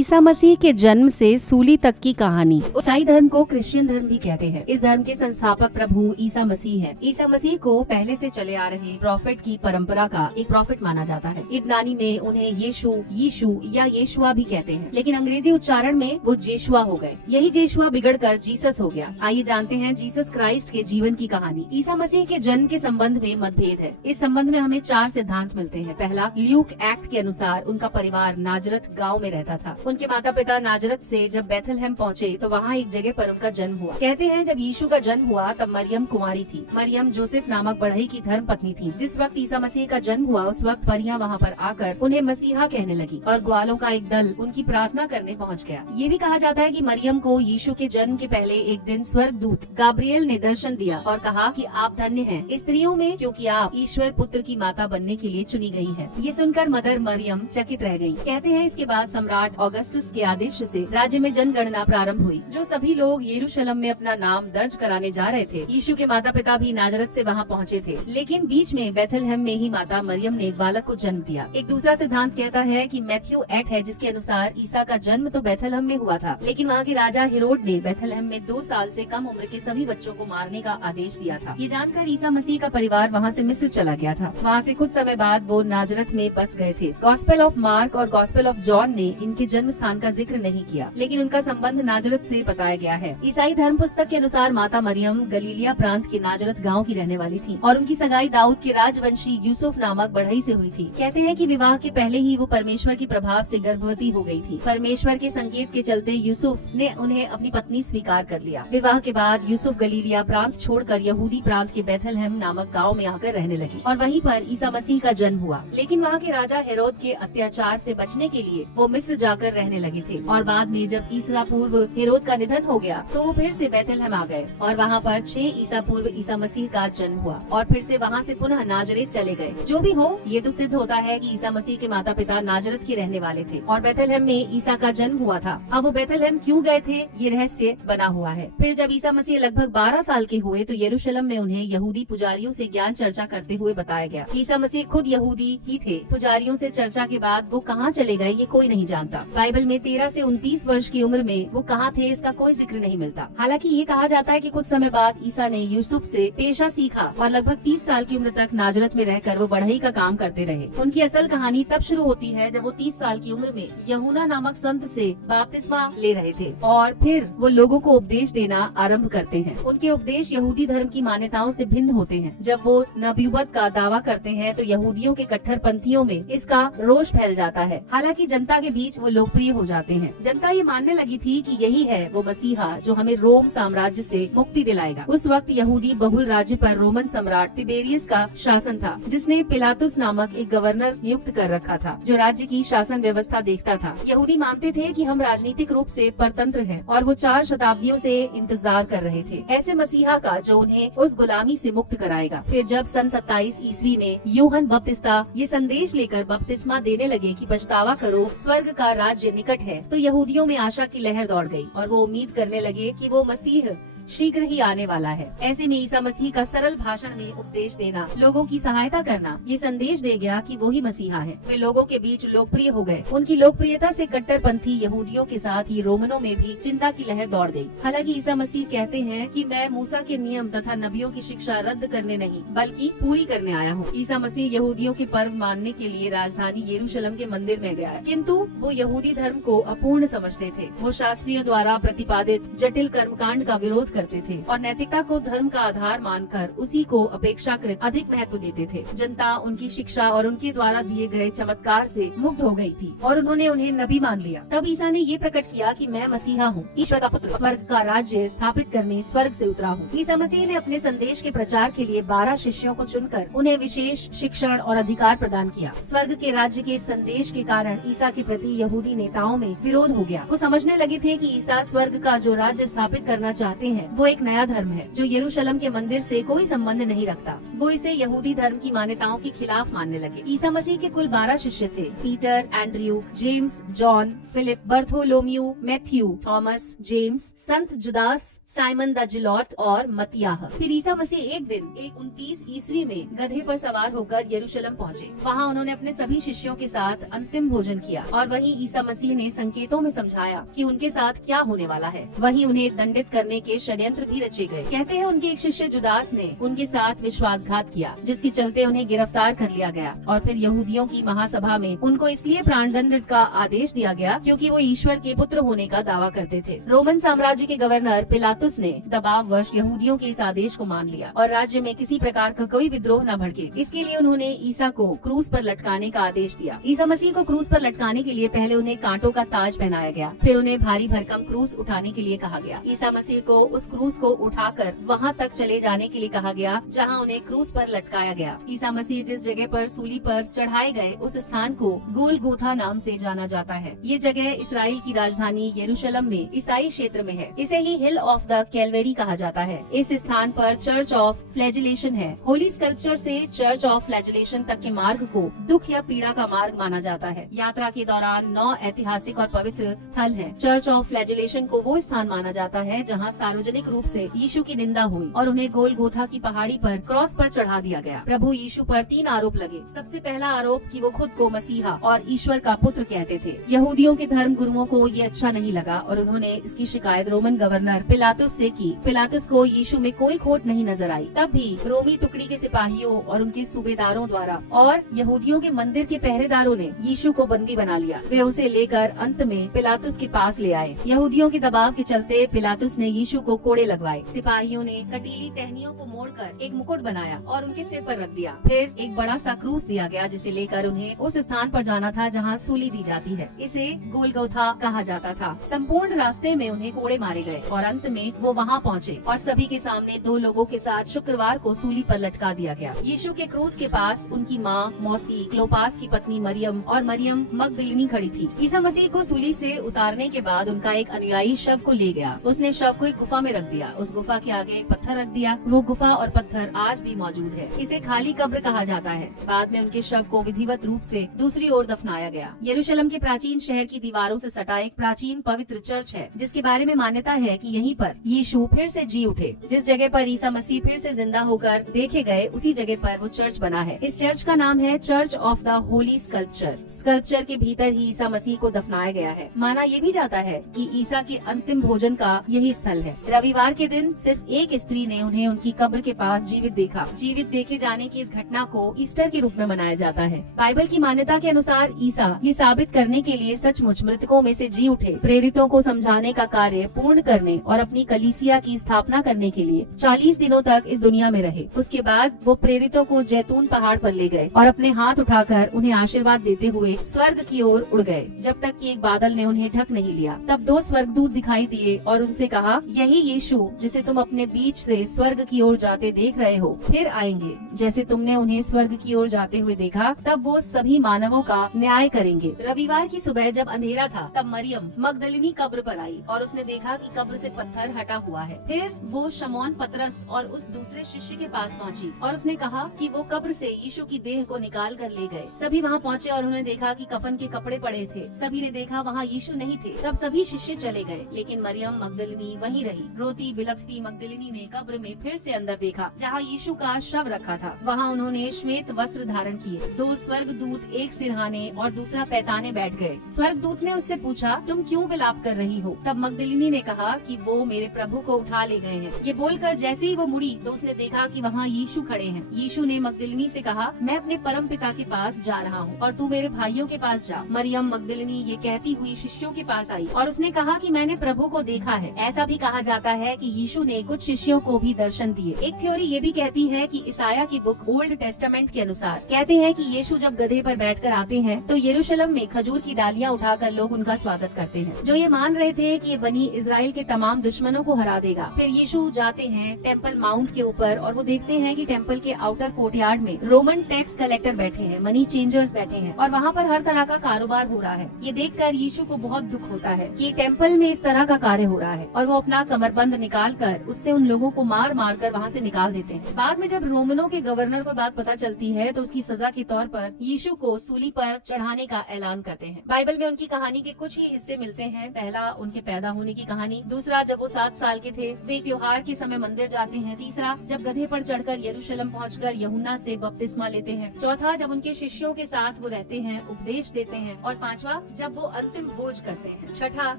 ईसा मसीह के जन्म से सूली तक की कहानी। ईसाई धर्म को क्रिश्चियन धर्म भी कहते हैं। इस धर्म के संस्थापक प्रभु ईसा मसीह है। ईसा मसीह को पहले से चले आ रहे प्रॉफिट की परंपरा का एक प्रॉफिट माना जाता है। इब्रानी में उन्हें यीशु या येशुआ भी कहते हैं, लेकिन अंग्रेजी उच्चारण में वो जेशुआ हो गए। यही जेशुआ बिगड़कर जीसस हो गया। आइए जानते हैं जीसस क्राइस्ट के जीवन की कहानी। ईसा मसीह के जन्म के संबंध में मतभेद है। इस संबंध में हमें 4 सिद्धांत मिलते हैं। पहला, ल्यूक एक्ट के अनुसार उनका परिवार नाजरत गाँव में रहता था। उनके माता पिता नाजरत से जब बैथलहम पहुँचे तो वहाँ एक जगह पर उनका जन्म हुआ। कहते हैं जब यीशु का जन्म हुआ तब मरियम कुमारी थी। मरियम जोसेफ नामक बढ़ई की धर्म पत्नी थी। जिस वक्त ईसा मसीह का जन्म हुआ उस वक्त परियां वहाँ पर आकर उन्हें मसीहा कहने लगी और ग्वालों का एक दल उनकी प्रार्थना करने पहुँच गया। ये भी कहा जाता है कि मरियम को यीशु के जन्म के पहले एक दिन स्वर्गदूत गाब्रिएल ने दर्शन दिया और कहा कि आप धन्य हैं स्त्रियों में, क्योंकि आप ईश्वर पुत्र की माता बनने के लिए चुनी गई हैं। ये सुनकर मदर मरियम चकित रह गयी। कहते हैं इसके बाद सम्राट ऑगस्टस के आदेश से राज्य में जनगणना प्रारंभ हुई। जो सभी लोग यरूशलेम में अपना नाम दर्ज कराने जा रहे थे, यीशु के माता पिता भी नाजरत से वहाँ पहुँचे थे, लेकिन बीच में बैथलहम में ही माता मरियम ने एक बालक को जन्म दिया। एक दूसरा सिद्धांत कहता है कि मैथ्यू एक्ट है जिसके अनुसार ईसा का जन्म तो बैथलहम में हुआ था, लेकिन वहाँ के राजा हेरोड ने बैथलहम में 2 साल से कम उम्र के सभी बच्चों को मारने का आदेश दिया था। ये जानकर ईसा मसीह का परिवार वहाँ से मिस्र चला गया था। वहाँ से कुछ समय बाद वो नाजरत में बस गए थे। गॉस्पेल ऑफ मार्क और गॉस्पेल ऑफ जॉन ने इनके जन्म स्थान का जिक्र नहीं किया, लेकिन उनका संबंध नाजरत से बताया गया है। ईसाई धर्म पुस्तक के अनुसार माता मरियम गलीलिया प्रांत के नाजरत गांव की रहने वाली थी और उनकी सगाई दाऊद के राजवंशी यूसुफ नामक बढ़ई से हुई थी। कहते हैं कि विवाह के पहले ही वो परमेश्वर के प्रभाव से गर्भवती हो गई थी। परमेश्वर के संकेत के चलते यूसुफ ने उन्हें अपनी पत्नी स्वीकार कर लिया। विवाह के बाद यूसुफ गलीलिया प्रांत छोड़कर यहूदी प्रांत के बैथलहम नामक गाँव में आकर रहने लगी और वहीं पर ईसा मसीह का जन्म हुआ। लेकिन वहाँ के राजा हेरोद के अत्याचार से बचने के लिए वो मिस्र जाकर रहने लगे थे और बाद में जब ईसा पूर्व हेरोद का निधन हो गया तो वो फिर से बैथलहम आ गए और वहाँ पर 6 ईसा पूर्व ईसा मसीह का जन्म हुआ और फिर से वहाँ से पुनः नाजरेत चले गए। जो भी हो, ये तो सिद्ध होता है कि ईसा मसीह के माता पिता नाजरत के रहने वाले थे और बैथलहम में ईसा का जन्म हुआ था। अब वो बैथलहम क्यों गए थे ये रहस्य बना हुआ है। फिर जब ईसा मसीह लगभग 12 साल के हुए तो यरूशलेम में उन्हें यहूदी पुजारियों से ज्ञान चर्चा करते हुए बताया गया। ईसा मसीह खुद यहूदी ही थे। पुजारियों से चर्चा के बाद वो कहाँ चले गए ये कोई नहीं जानता। बाइबल में 13 से 29 वर्ष की उम्र में वो कहाँ थे इसका कोई जिक्र नहीं मिलता। हालांकि ये कहा जाता है कि कुछ समय बाद ईसा ने यूसुफ से पेशा सीखा और लगभग 30 साल की उम्र तक नाजरत में रहकर वो बढ़ई का काम करते रहे। उनकी असल कहानी तब शुरू होती है जब वो 30 साल की उम्र में यूहन्ना नामक संत से बपतिस्मा ले रहे थे और फिर वो लोगों को उपदेश देना आरंभ करते हैं। उनके उपदेश यहूदी धर्म की मान्यताओं से भिन्न होते हैं। जब वो नबूवत का दावा करते हैं तो यहूदियों के कट्टरपंथियों में इसका रोष फैल जाता है। हालांकि जनता के बीच वो लोकप्रिय हो जाते हैं। जनता ये मानने लगी थी कि यही है वो मसीहा जो हमें रोम साम्राज्य से मुक्ति दिलाएगा। उस वक्त यहूदी बहुल राज्य पर रोमन सम्राट तिबेरियस का शासन था, जिसने पिलातुस नामक एक गवर्नर नियुक्त कर रखा था जो राज्य की शासन व्यवस्था देखता था। यहूदी मानते थे कि हम राजनीतिक रूप से परतंत्र हैं और वो 4 शताब्दियों से इंतजार कर रहे थे ऐसे मसीहा का जो उन्हें उस गुलामी से मुक्त कराएगा। फिर जब सन 27 ईस्वी में यूहन्ना बपतिस्ता ये संदेश लेकर बपतिस्मा देने लगे कि पछतावा करो, स्वर्ग का राज्य निकट है, तो यहूदियों में आशा की लहर दौड़ गई और वो उम्मीद करने लगे कि वो मसीह शीघ्र ही आने वाला है। ऐसे में ईसा मसीह का सरल भाषण में उपदेश देना, लोगों की सहायता करना ये संदेश दे गया कि वो ही मसीहा है। वे लोगों के बीच लोकप्रिय हो गए। उनकी लोकप्रियता से कट्टरपंथी यहूदियों के साथ ही रोमनों में भी चिंता की लहर दौड़ गई। हालांकि ईसा मसीह कहते हैं कि मैं मूसा के नियम तथा नबियों की शिक्षा रद्द करने नहीं बल्कि पूरी करने आया हूँ। ईसा मसीह यहूदियों के पर्व मानने के लिए राजधानी यरूशलेम के मंदिर में गया, किंतु वो यहूदी धर्म को अपूर्ण समझते थे। वो शास्त्रियों द्वारा प्रतिपादित जटिल कर्मकांड का विरोध करते थे और नैतिकता को धर्म का आधार मानकर उसी को अपेक्षाकृत अधिक महत्व देते थे। जनता उनकी शिक्षा और उनके द्वारा दिए गए चमत्कार से मुग्ध हो गई थी और उन्होंने उन्हें नबी मान लिया। तब ईसा ने ये प्रकट किया कि मैं मसीहा हूँ, ईश्वर का पुत्र, स्वर्ग का राज्य स्थापित करने स्वर्ग से उतरा हूँ। ईसा मसीह ने अपने संदेश के प्रचार के लिए 12 शिष्यों को चुनकर उन्हें विशेष शिक्षण और अधिकार प्रदान किया। स्वर्ग के राज्य के संदेश के कारण ईसा के प्रति यहूदी नेताओं में विरोध हो गया। वो समझने लगे थे कि ईसा स्वर्ग का जो राज्य स्थापित करना चाहते हैं वो एक नया धर्म है जो यरूशलेम के मंदिर से कोई संबंध नहीं रखता। वो इसे यहूदी धर्म की मान्यताओं के खिलाफ मानने लगे। ईसा मसीह के कुल 12 शिष्य थे। Peter, Andrew, James, John, Philip, Bartholomew, Matthew, Thomas, James, संत जुदास, साइमन द जिलॉट और मत्तियाह। फिर ईसा मसीह एक दिन 129 ईस्वी में गधे पर सवार होकर यरूशलेम पहुँचे। वहाँ उन्होंने अपने सभी शिष्यों के साथ अंतिम भोजन किया और वहीं ईसा मसीह ने संकेतों में समझाया कि उनके साथ क्या होने वाला है। वहीं उन्हें दंडित करने के षड्यंत्र भी रचे गए। कहते हैं उनके एक शिष्य जुदास ने उनके साथ विश्वासघात किया, जिसके चलते उन्हें गिरफ्तार कर लिया गया और फिर यहूदियों की महासभा में उनको इसलिए प्राणदंड का आदेश दिया गया क्योंकि वो ईश्वर के पुत्र होने का दावा करते थे। रोमन साम्राज्य के गवर्नर पिलातुस ने दबाववश यहूदियों के इस आदेश को मान लिया और राज्य में किसी प्रकार का कोई विद्रोह न भड़के, इसके लिए उन्होंने ईसा को क्रूस पर लटकाने का आदेश दिया। ईसा मसीह को क्रूस पर लटकाने के लिए पहले उन्हें कांटों का ताज पहनाया गया, फिर उन्हें भारी भरकम क्रूस उठाने के लिए कहा गया। ईसा मसीह को उस क्रूस को उठाकर वहाँ तक चले जाने के लिए कहा गया जहाँ उन्हें क्रूस पर लटकाया गया। ईसा मसीह जिस जगह पर सूली पर चढ़ाए गए उस स्थान को गोलगोथा नाम से जाना जाता है। ये जगह इसराइल की राजधानी यरूशलेम में ईसाई क्षेत्र में है। इसे ही हिल ऑफ द कैलवेरी कहा जाता है। इस स्थान पर चर्च ऑफ फ्लैजिलेशन है। होली स्कल्पचर से चर्च ऑफ फ्लैजिलेशन तक के मार्ग को दुख या पीड़ा का मार्ग माना जाता है। यात्रा के दौरान 9 ऐतिहासिक और पवित्र स्थल हैं। चर्च ऑफ फ्लैजिलेशन को वो स्थान माना जाता है जहाँ सार्वजनिक रूप से यीशु की निंदा हुई और उन्हें गोलगोथा की पहाड़ी पर क्रॉस पर चढ़ा दिया गया। प्रभु यीशु पर 3 आरोप लगे। सबसे पहला आरोप कि वो खुद को मसीहा और ईश्वर का पुत्र कहते थे। यहूदियों के धर्म गुरुओं को ये अच्छा नहीं लगा और उन्होंने इसकी शिकायत रोमन गवर्नर पिलातुस से की। पिलातुस को यीशु में कोई खोट नहीं नजर आई। तब भी रोमी टुकड़ी के सिपाहियों और उनके सूबेदारों द्वारा और यहूदियों के मंदिर के पहरेदारों ने यीशु को बंदी बना लिया। वे उसे लेकर अंत में पिलातुस के पास ले आए। यहूदियों के दबाव के चलते पिलातुस ने यीशु को कोड़े लगवाए। सिपाहियों ने कटीली टहनियों को मोड़कर एक मुकुट बनाया और उनके सिर पर रख दिया। फिर एक बड़ा सा क्रूस दिया गया जिसे लेकर उन्हें उस स्थान पर जाना था जहाँ सूली दी जाती है। इसे गोलगोथा कहा जाता था। संपूर्ण रास्ते में उन्हें कोड़े मारे गए और अंत में वो वहाँ पहुँचे और सभी के सामने 2 लोगों के साथ शुक्रवार को सूली पर लटका दिया गया। यीशु के क्रूस के पास उनकी माँ, मौसी, क्लोपास की पत्नी मरियम और मरियम मगदलिनी खड़ी थी। ईसा मसीह को सूली से उतारने के बाद उनका एक अनुयायी शव को ले गया। उसने शव को एक गुफा में रख दिया। उस गुफा के आगे एक पत्थर रख दिया। वो गुफा और पत्थर आज भी मौजूद है। इसे खाली कब्र कहा जाता है। बाद में उनके शव को विधिवत रूप से दूसरी ओर दफनाया गया। यरूशलेम के प्राचीन शहर की दीवारों से सटा एक प्राचीन पवित्र चर्च है जिसके बारे में मान्यता है कि यहीं पर यीशु फिर से जी उठे। जिस जगह पर ईसा मसीह फिर से जिंदा होकर देखे गए उसी जगह पर वो चर्च बना है। इस चर्च का नाम है church of the Holi sculpture. Sculpture के भीतर ही ईसा मसीह को दफनाया गया है। माना ये भी जाता है कि ईसा के अंतिम भोजन का यही स्थल है। रविवार के दिन सिर्फ एक स्त्री ने उन्हें उनकी कब्र के पास जीवित देखा। जीवित देखे जाने की इस घटना को ईस्टर के रूप में मनाया जाता है। बाइबल की मान्यता के अनुसार ईसा ये साबित करने के लिए सचमुच मृतकों में से जी उठे, प्रेरितों को समझाने का कार्य पूर्ण करने और अपनी कलीसिया की स्थापना करने के लिए 40 दिनों तक इस दुनिया में रहे। उसके बाद वो प्रेरितों को जैतून पहाड़ पर ले गए और अपने हाथ उठाकर उन्हें आशीर्वाद देते हुए स्वर्ग की ओर उड़ गए, जब तक कि एक बादल ने उन्हें ढक नहीं लिया। तब 2 स्वर्गदूत दिखाई दिए और उनसे कहा, यही यीशु जिसे तुम अपने बीच से स्वर्ग की ओर जाते देख रहे हो, फिर आएंगे। जैसे तुमने उन्हें स्वर्ग की ओर जाते हुए देखा, तब वो सभी मानवों का न्याय करेंगे। रविवार की सुबह जब अंधेरा था, तब मरियम मगदलिनी कब्र पर आई और उसने देखा कि कब्र से पत्थर हटा हुआ है। फिर वो शमौन पतरस और उस दूसरे शिष्य के पास पहुंची और उसने कहा कि वो कब्र से यीशु की देह को निकाल कर ले गए। सभी वहाँ पहुँचे और उन्होंने देखा कि कफन के कपड़े पड़े थे। सभी ने देखा वहाँ यीशु नहीं थे। तब सभी शिष्य चले गए, लेकिन मरियम मगदलिनी वहीं रही। रोती बिलखती मगदलिनी ने कब्र में फिर से अंदर देखा जहाँ यीशु का शव रखा था। वहाँ उन्होंने श्वेत वस्त्र धारण किए। 2 स्वर्गदूत एक सिरहाने और दूसरा पैताने बैठ गए। स्वर्गदूत ने उससे पूछा, तुम क्यों विलाप कर रही हो? तब मगदलिनी ने कहा कि वो मेरे प्रभु को उठा ले गए हैं। ये बोलकर जैसे ही वो मुड़ी तो उसने देखा कि वहाँ यीशु खड़े हैं। यीशु ने मगदलिनी से कहा, मैं अपने परम पिता के पास जा रहा हूँ और तू मेरे भाइयों के पास जा। मरियम मगदलिनी ये कहती हुई शिष्यों के पास आई और उसने कहा कि मैंने प्रभु को देखा है। ऐसा भी कहा जाता है कि यीशु ने कुछ शिष्यों को भी दर्शन दिए। एक थ्योरी ये भी कहती है कि ईसाया की बुक ओल्ड टेस्टामेंट के अनुसार कहते हैं कि यीशु जब गधे पर बैठकर आते हैं तो यरूशलेम में खजूर की डालियाँ उठाकर लोग उनका स्वागत करते हैं, जो ये मान रहे थे कि ये बनी इजराइल के तमाम दुश्मनों को हरा देगा। फिर यीशु जाते हैं टेम्पल माउंट के ऊपर और वो देखते हैं कि टेम्पल के आउटर कोर्टयार्ड में रोमन टैक्स कलेक्टर बैठे हैं, मनी चेंजर्स बैठे हैं और वहाँ पर हर तरह का कारोबार हो रहा है। ये देखकर यीशु को बहुत दुख होता है कि टेम्पल में इस तरह का कार्य हो रहा है और वो अपना कमर बंद निकाल कर उससे उन लोगों को मार मार कर वहाँ से निकाल देते हैं। बाद में जब रोमनों के गवर्नर को बात पता चलती है तो उसकी सजा के तौर पर यीशु को सूली पर चढ़ाने का ऐलान करते हैं। बाइबल में उनकी कहानी के कुछ ही हिस्से मिलते हैं। पहला, उनके पैदा होने की कहानी। दूसरा, जब वो 7 साल के थे, वे त्योहार के समय मंदिर जाते हैं। तीसरा, जब गधे पर चढ़कर यरूशलेम पहुंचकर यूहन्ना से बपतिस्मा लेते हैं। चौथा, जब उनके शिष्यों के साथ वो रहते हैं, उपदेश देते हैं। और पांचवा, जब वो अंतिम भोज करते हैं। छठा,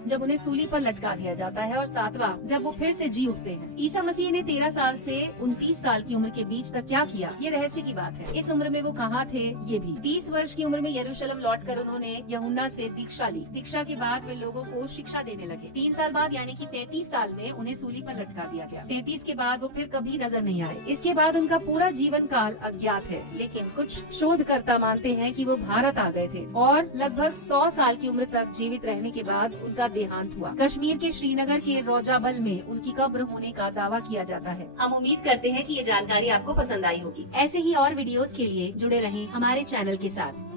जब उन्हें सूली पर लटका दिया जाता है। और सातवां, जब वो फिर से जी उठते हैं। ईसा मसीह ने 13 साल से 29 साल की उम्र के बीच तक क्या किया, ये रहस्य की बात है। इस उम्र में वो कहाँ थे, ये भी। 30 वर्ष की उम्र में यरूशलेम लौटकर उन्होंने यूहन्ना से दीक्षा ली। दीक्षा के बाद वे लोगों को शिक्षा देने लगे। 3 साल बाद यानी कि 33 साल में उन्हें सूली पर लटका दिया गया। 33 के बाद वो फिर कभी नजर नहीं आए। इसके बाद उनका पूरा जीवन काल अज्ञात है, लेकिन कुछ शोधकर्ता मानते हैं कि वो भारत आ गए थे और लगभग 100 साल की उम्र तक जीवित रहने के बाद उनका देहांत हुआ। कश्मीर के श्रीनगर के रोजाबल में उनकी कब्र होने का दावा किया जाता है। हम उम्मीद करते हैं कि ये जानकारी आपको पसंद आई होगी। ऐसे ही और वीडियोस के लिए जुड़े रहें हमारे चैनल के साथ।